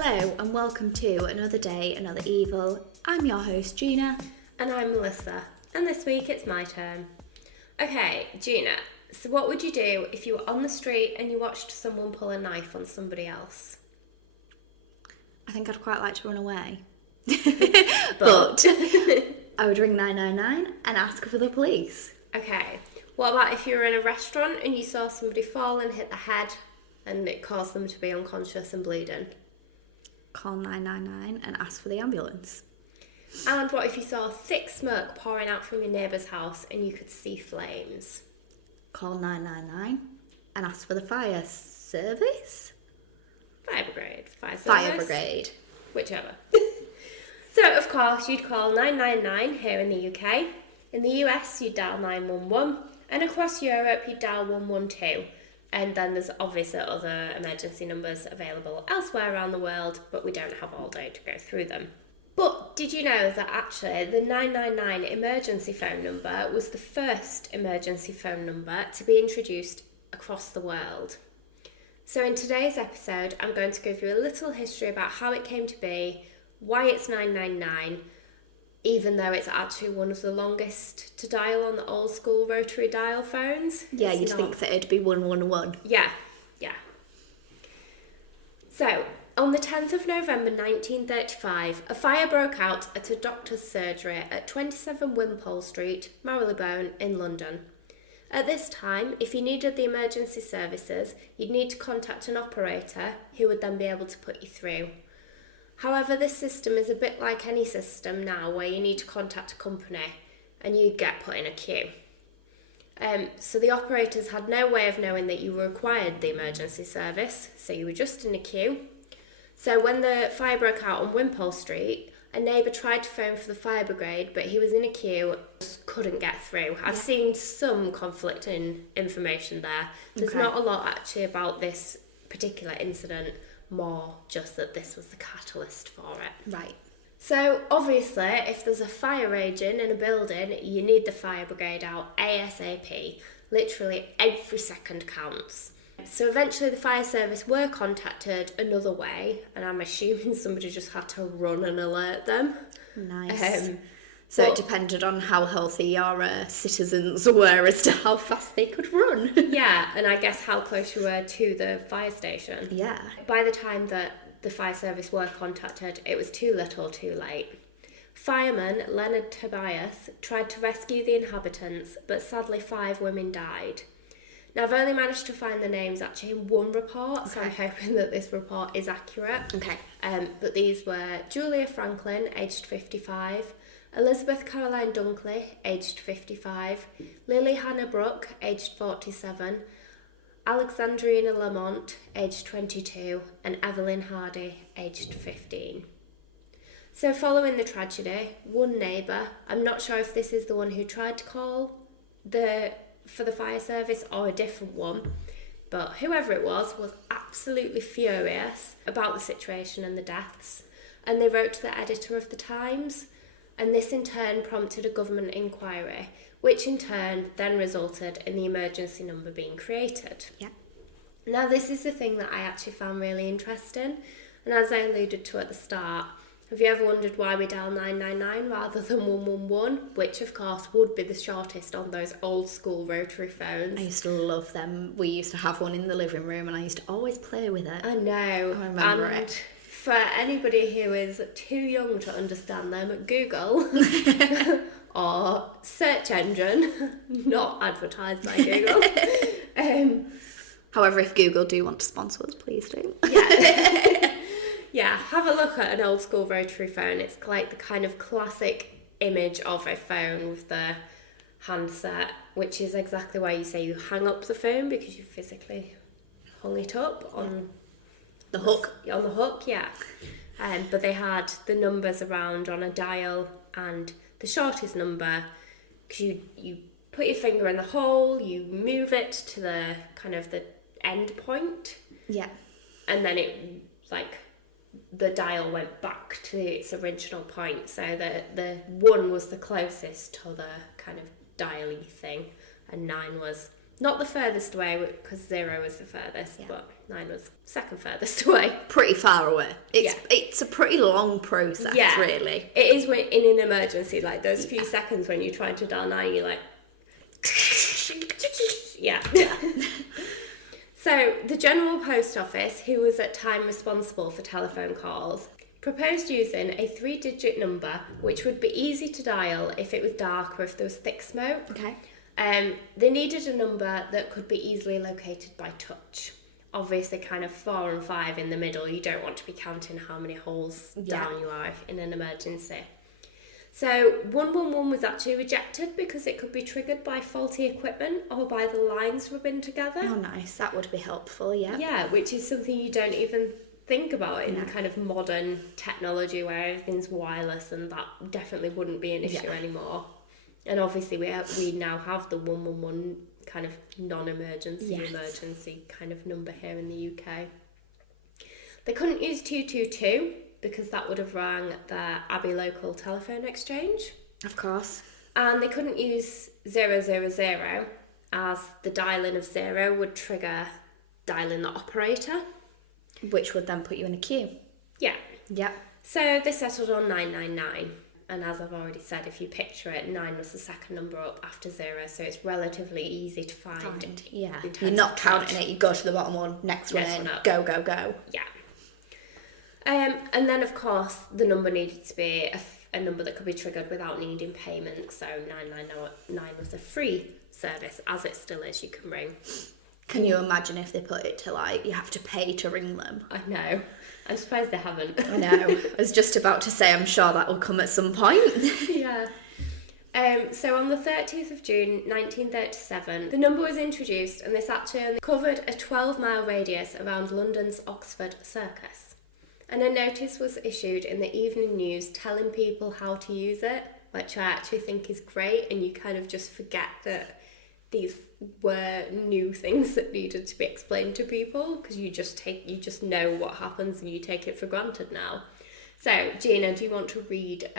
Hello and welcome to Another Day, Another Evil. I'm your host Gina. And I'm Melissa. And this week it's my turn. Okay, Gina, so what would you do if you were on the street and you watched someone pull a knife on somebody else? I think I'd quite like to run away. But I would ring 999 and ask for the police. Okay, what about if you were in a restaurant and you saw somebody fall and hit the head and it caused them to be unconscious and bleeding? Call 999 and ask for the ambulance. And what if you saw thick smoke pouring out from your neighbour's house and you could see flames? Call 999 and ask for the fire service? Fire brigade, fire service. Fire brigade. Whichever. So, of course, you'd call 999 here in the UK. In the US, you'd dial 911. And across Europe, you'd dial 112. And then there's obviously other emergency numbers available elsewhere around the world, but we don't have all day to go through them. But did you know that actually the 999 emergency phone number was the first emergency phone number to be introduced across the world? So in today's episode, I'm going to give you a little history about how it came to be, why it's 999, even though it's actually one of the longest to dial on the old school rotary dial phones. Yeah, you'd think that it'd be 111. Yeah. So, on the 10th of November 1935, a fire broke out at a doctor's surgery at 27 Wimpole Street, Marylebone in London. At this time, if you needed the emergency services, you'd need to contact an operator who would then be able to put you through. However, this system is a bit like any system now where you need to contact a company and you get put in a queue. So the operators had no way of knowing that you required the emergency service, so you were just in a queue. So when the fire broke out on Wimpole Street, a neighbour tried to phone for the fire brigade, but he was in a queue, just couldn't get through. I've seen some conflicting information there. There's not a lot actually about this particular incident, more just that this was the catalyst for it. Right. So obviously, if there's a fire raging in a building, you need the fire brigade out ASAP. Literally every second counts. So eventually the fire service were contacted another way, and I'm assuming somebody just had to run and alert them. Nice. So it depended on how healthy your citizens were as to how fast they could run. Yeah, and I guess how close you were to the fire station. Yeah. By the time that the fire service were contacted, it was too little too late. Fireman Leonard Tobias tried to rescue the inhabitants, but sadly 5 women died. Now, I've only managed to find the names actually in one report, so I'm hoping that this report is accurate. Okay. But these were Julia Franklin, aged 55, Elizabeth Caroline Dunkley, aged 55, Lily Hannah Brooke, aged 47, Alexandrina Lamont, aged 22, and Evelyn Hardy, aged 15. So following the tragedy, one neighbour, I'm not sure if this is the one who tried to call for the fire service or a different one, but whoever it was absolutely furious about the situation and the deaths, and they wrote to the editor of the Times, and this in turn prompted a government inquiry, which in turn then resulted in the emergency number being created. Yeah. Now this is the thing that I actually found really interesting, and as I alluded to at the start, have you ever wondered why we dial 999 rather than 111, which of course would be the shortest on those old school rotary phones? I used to love them. We used to have one in the living room and I used to always play with it. I know. I remember and it. For anybody who is too young to understand them, Google or search engine, not advertised by Google. However, if Google do want to sponsor us, please do. Yeah, have a look at an old school rotary phone. It's like the kind of classic image of a phone with the handset, which is exactly why you say you hang up the phone, because you physically hung it up on the hook. On the hook, yeah. But they had the numbers around on a dial, and the shortest number, because you put your finger in the hole, you move it to the kind of the end point. Yeah. And then it, the dial went back to its original point, so the 1 was the closest to the kind of dial-y thing, and 9 was Not the furthest away, because 0 was the furthest, but 9 was second furthest away. Pretty far away. It's a pretty long process, really. It is when, in an emergency, like those few seconds when you're trying to dial 9, you're like... yeah. So the General Post Office, who was at time responsible for telephone calls, proposed using a 3-digit number which would be easy to dial if it was dark or if there was thick smoke. Okay. They needed a number that could be easily located by touch. Obviously, kind of 4 and 5 in the middle. You don't want to be counting how many holes down you are in an emergency. So 111 was actually rejected because it could be triggered by faulty equipment or by the lines rubbing together. Oh, nice. That would be helpful, yeah. Yeah, which is something you don't even think about in kind of modern technology where everything's wireless, and that definitely wouldn't be an issue anymore. And obviously we now have the 111 kind of non-emergency emergency kind of number here in the UK. They couldn't use 222 because that would have rang the Abbey local telephone exchange. Of course. And they couldn't use 000 as the dialing of 0 would trigger dialing the operator. Which would then put you in a queue. Yeah. Yeah. So they settled on 999. And as I've already said, if you picture it, 9 was the second number up after 0, so it's relatively easy to find. Yeah. You're not counting it, you go to the bottom one, next one in, go, go, go. Yeah. And then, of course, the number needed to be a number that could be triggered without needing payment, so 999 was a free service, as it still is, you can ring. Can you imagine if they put it to, like, you have to pay to ring them? I know. I'm surprised they haven't. I know. I was just about to say, I'm sure that will come at some point. Yeah. So on the 30th of June 1937, the number was introduced, and this actually covered a 12-mile radius around London's Oxford Circus. And a notice was issued in the evening news telling people how to use it, which I actually think is great, and you kind of just forget that these were new things that needed to be explained to people, because you just know what happens and you take it for granted now. So Gina, do you want to read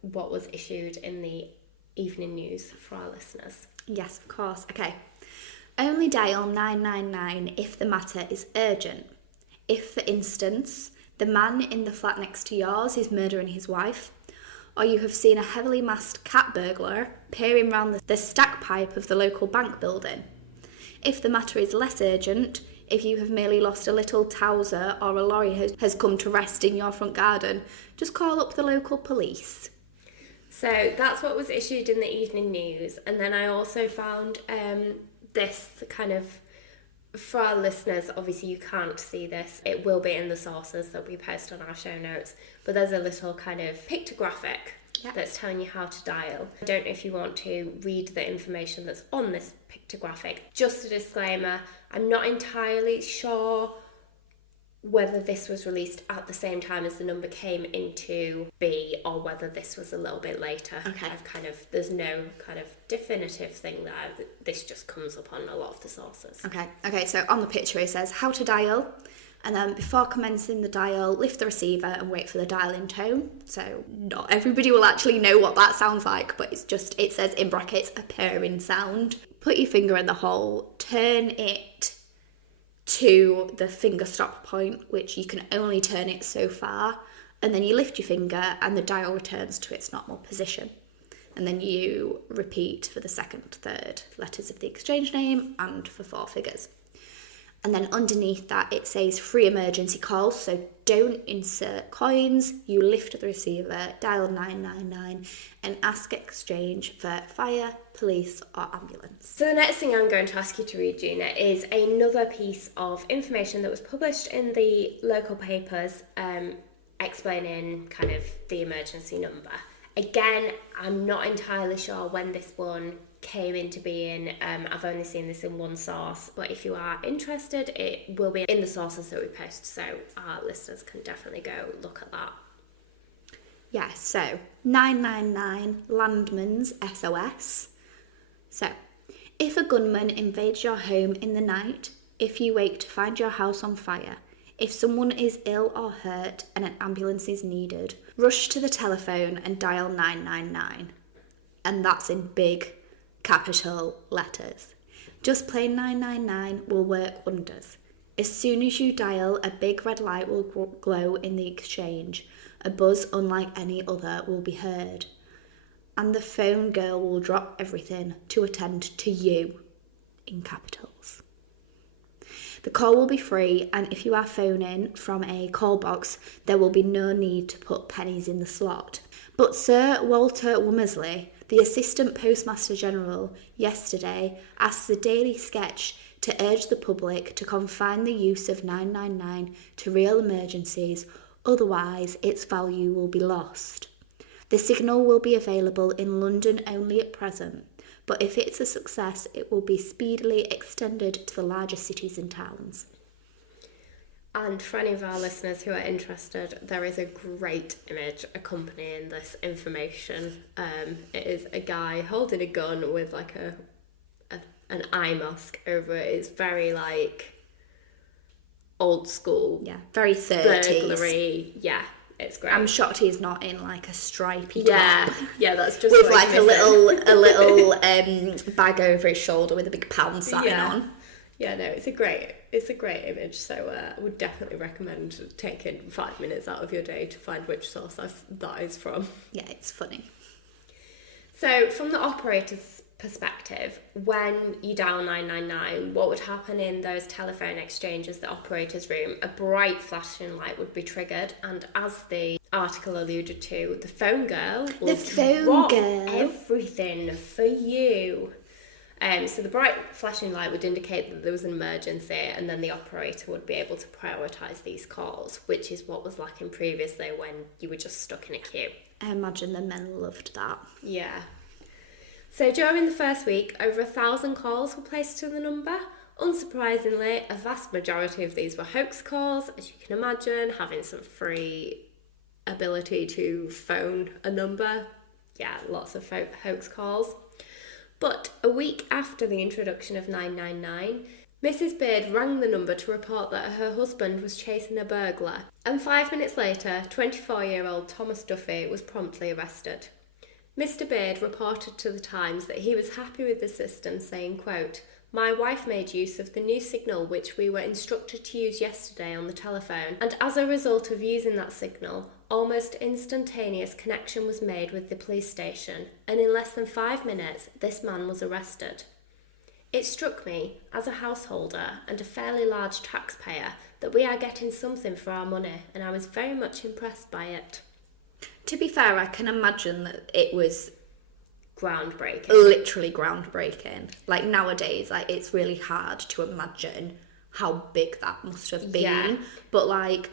what was issued in the evening news for our listeners? Yes, of course. Okay. Only dial 999 if the matter is urgent. If, for instance, the man in the flat next to yours is murdering his wife, or you have seen a heavily masked cat burglar peering round the stack pipe of the local bank building. If the matter is less urgent, if you have merely lost a little Towser or a lorry has come to rest in your front garden, just call up the local police. So that's what was issued in the evening news. And then I also found this kind of, for our listeners, obviously you can't see this. It will be in the sources that we post on our show notes. But there's a little kind of pictographic that's telling you how to dial. I don't know if you want to read the information that's on this pictographic. Just a disclaimer, I'm not entirely sure whether this was released at the same time as the number came into B or whether this was a little bit later. Okay. There's no kind of definitive thing there. This just comes up on a lot of the sources. Okay, so on the picture it says how to dial, and then before commencing the dial, lift the receiver and wait for the dialing tone. So not everybody will actually know what that sounds like, but it says in brackets, a purring sound. Put your finger in the hole, turn it to the finger stop point, which you can only turn it so far, and then you lift your finger and the dial returns to its normal position. And then you repeat for the second, third letters of the exchange name and for 4 figures. And then underneath that it says free emergency calls, so don't insert coins. You lift the receiver, dial 999 and ask exchange for fire, police or ambulance. So the next thing I'm going to ask you to read, Gina, is another piece of information that was published in the local papers explaining kind of the emergency number. Again, I'm not entirely sure when this one came into being. I've only seen this in one source, but if you are interested, it will be in the sources that we post, so our listeners can definitely go look at that. Yeah, so 999 Landman's SOS. So, if a gunman invades your home in the night, if you wake to find your house on fire, if someone is ill or hurt and an ambulance is needed, rush to the telephone and dial 999. And that's in big capital letters. Just plain 999 will work wonders. As soon as you dial, a big red light will glow in the exchange. A buzz unlike any other will be heard. And the phone girl will drop everything to attend to you, in capitals. The call will be free, and if you are phoning from a call box, there will be no need to put pennies in the slot. But Sir Walter Womersley, the Assistant Postmaster General, yesterday asked the Daily Sketch to urge the public to confine the use of 999 to real emergencies, otherwise its value will be lost. The signal will be available in London only at present, but if it's a success, it will be speedily extended to the larger cities and towns. And for any of our listeners who are interested, there is a great image accompanying this information. It is a guy holding a gun with like an eye mask over it. It's very like old school. Yeah, very 30s. Burglary. Yeah, it's great. I'm shocked he's not in like a stripy yeah, top. Yeah, that's just with like a little bag over his shoulder with a big pound sign on. Yeah, no, it's a great image. So I would definitely recommend taking 5 minutes out of your day to find which source that is from. Yeah, it's funny. So from the operator's perspective, when you dial 999, what would happen in those telephone exchanges, the operator's room? A bright flashing light would be triggered, and as the article alluded to, the phone girl will drop everything for you. So the bright flashing light would indicate that there was an emergency, and then the operator would be able to prioritise these calls, which is what was lacking previously when you were just stuck in a queue. I imagine the men loved that. Yeah. So during the first week, over 1,000 calls were placed to the number. Unsurprisingly, a vast majority of these were hoax calls, as you can imagine, having some free ability to phone a number. Yeah, lots of hoax calls. But a week after the introduction of 999, Mrs. Beard rang the number to report that her husband was chasing a burglar, and 5 minutes later, 24-year-old Thomas Duffy was promptly arrested. Mr. Beard reported to the Times that he was happy with the system, saying, quote, "My wife made use of the new signal which we were instructed to use yesterday on the telephone, and as a result of using that signal, almost instantaneous connection was made with the police station, and in less than 5 minutes, this man was arrested. It struck me, as a householder and a fairly large taxpayer, that we are getting something for our money, and I was very much impressed by it." To be fair, I can imagine that it was groundbreaking. Literally groundbreaking. Like nowadays, like it's really hard to imagine how big that must have been. Yeah. But like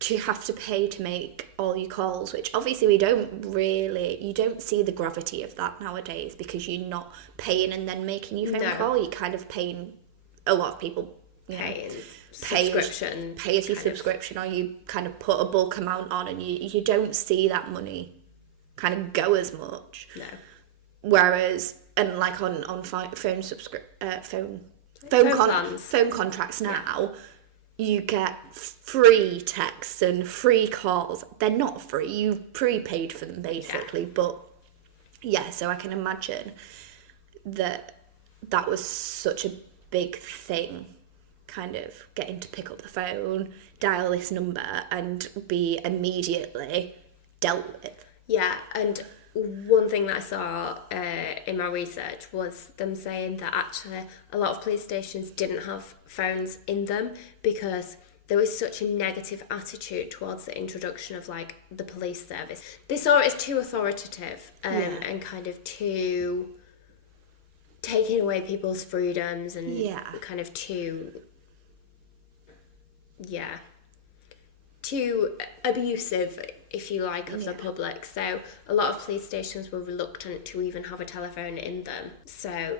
to have to pay to make all your calls, which obviously you don't see the gravity of that nowadays because you're not paying and then making your phone call. You're kind of paying, a lot of people pay your subscription, or you kind of put a bulk amount on, and you don't see that money kind of go as much. No. Whereas, and like on phone contracts now, you get free texts and free calls. They're not free. You prepaid for them basically, but yeah. So I can imagine that was such a big thing. Kind of getting to pick up the phone, dial this number, and be immediately dealt with. Yeah, and one thing that I saw in my research was them saying that actually a lot of police stations didn't have phones in them because there was such a negative attitude towards the introduction of like the police service. They saw it as too authoritative and kind of too taking away people's freedoms and kind of too abusive, if you like, of the public. So a lot of police stations were reluctant to even have a telephone in them. So,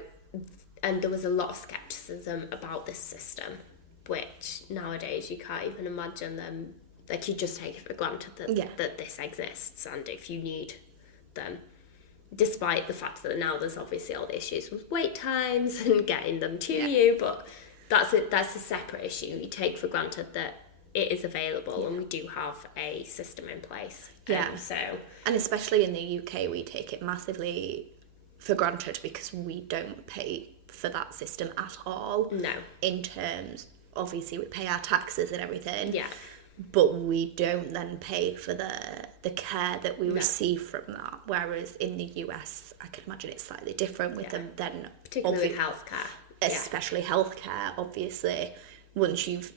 and there was a lot of scepticism about this system, which nowadays you can't even imagine them. Like you just take it for granted that this exists, and if you need them, despite the fact that now there's obviously all the issues with wait times and getting them to you, but that's a separate issue. You take for granted that it is available and we do have a system in place. And especially in the UK, we take it massively for granted because we don't pay for that system at all. No. In terms, obviously we pay our taxes and everything. Yeah. But we don't then pay for the care that we receive from that. Whereas in the US, I can imagine it's slightly different with them then. Particularly with healthcare. Especially healthcare, obviously. Once you've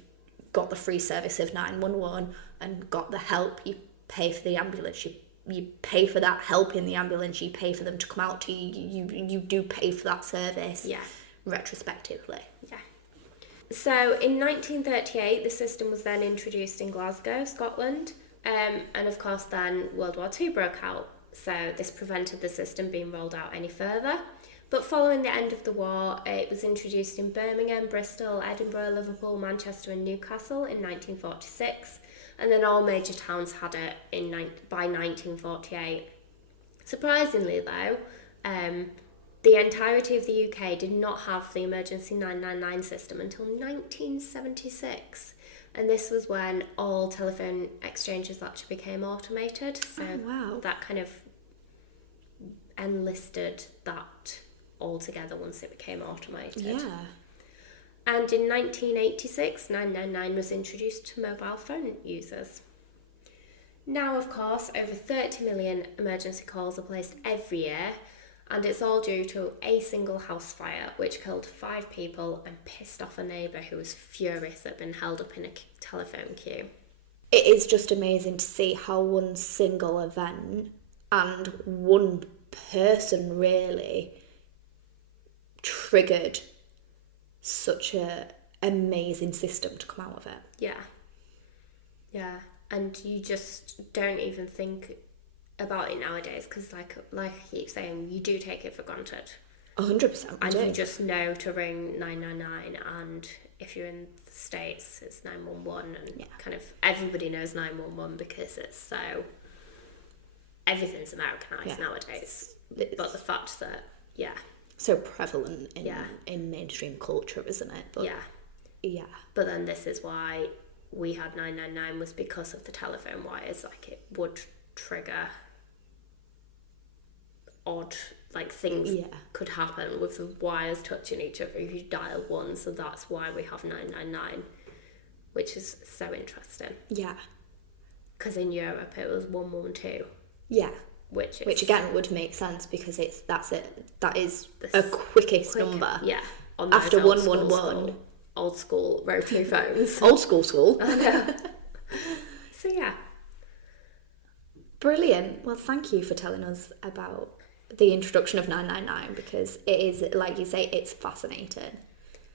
got the free service of 911 and got the help, you pay for the ambulance, you pay for that help in the ambulance, you pay for them to come out to you, you do pay for that service retrospectively. Yeah. So in 1938, the system was then introduced in Glasgow, Scotland, and of course then World War II broke out, so this prevented the system being rolled out any further. But following the end of the war, it was introduced in Birmingham, Bristol, Edinburgh, Liverpool, Manchester and Newcastle in 1946, and then all major towns had it by 1948. Surprisingly though, the entirety of the UK did not have the emergency 999 system until 1976. And this was when all telephone exchanges actually became automated. So that kind of enlisted that altogether once it became automated. Yeah. And in 1986, 999 was introduced to mobile phone users. Now, of course, over 30 million emergency calls are placed every year, and it's all due to a single house fire which killed 5 people and pissed off a neighbour who was furious that had been held up in a telephone queue. It is just amazing to see how one single event and one person really triggered such a amazing system to come out of it. Yeah, and you just don't even think about it nowadays because like I keep saying, you do take it for granted. 100%. And you just know to ring 999, and if you're in the States it's 911, and kind of everybody knows 911 because it's so, everything's Americanized nowadays. But the fact that so prevalent in mainstream culture, isn't it? But but then this is why we had 999 was because of the telephone wires. Like it would trigger odd things could happen with the wires touching each other if you dial one, so that's why we have 999, which is so interesting. Because in Europe it was 112. Which again would make sense because that is a quickest number. On after 111. Old school rotary phones. Old school. I know. So Brilliant. Well, thank you for telling us about the introduction of 999 because it is, like you say, it's fascinating.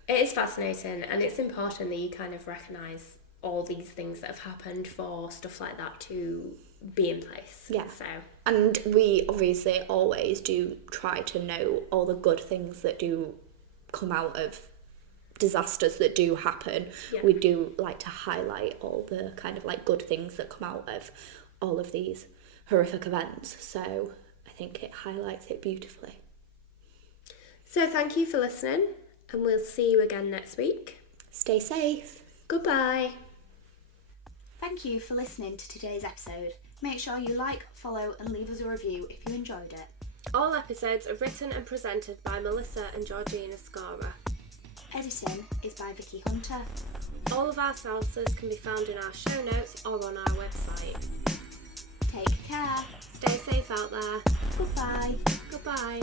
It is fascinating, and it's important that you kind of recognise all these things that have happened for stuff like that to be in place. And we obviously always do try to know all the good things that do come out of disasters that do happen. We do like to highlight all the kind of good things that come out of all of these horrific events, so I think it highlights it beautifully. So thank you for listening, and we'll see you again next week. Stay safe. Goodbye. Thank you for listening to today's episode. Make sure you like, follow and leave us a review if you enjoyed it. All episodes are written and presented by Melissa and Georgina Scara. Editing is by Vicky Hunter. All of our sources can be found in our show notes or on our website. Take care. Stay safe out there. Goodbye. Goodbye.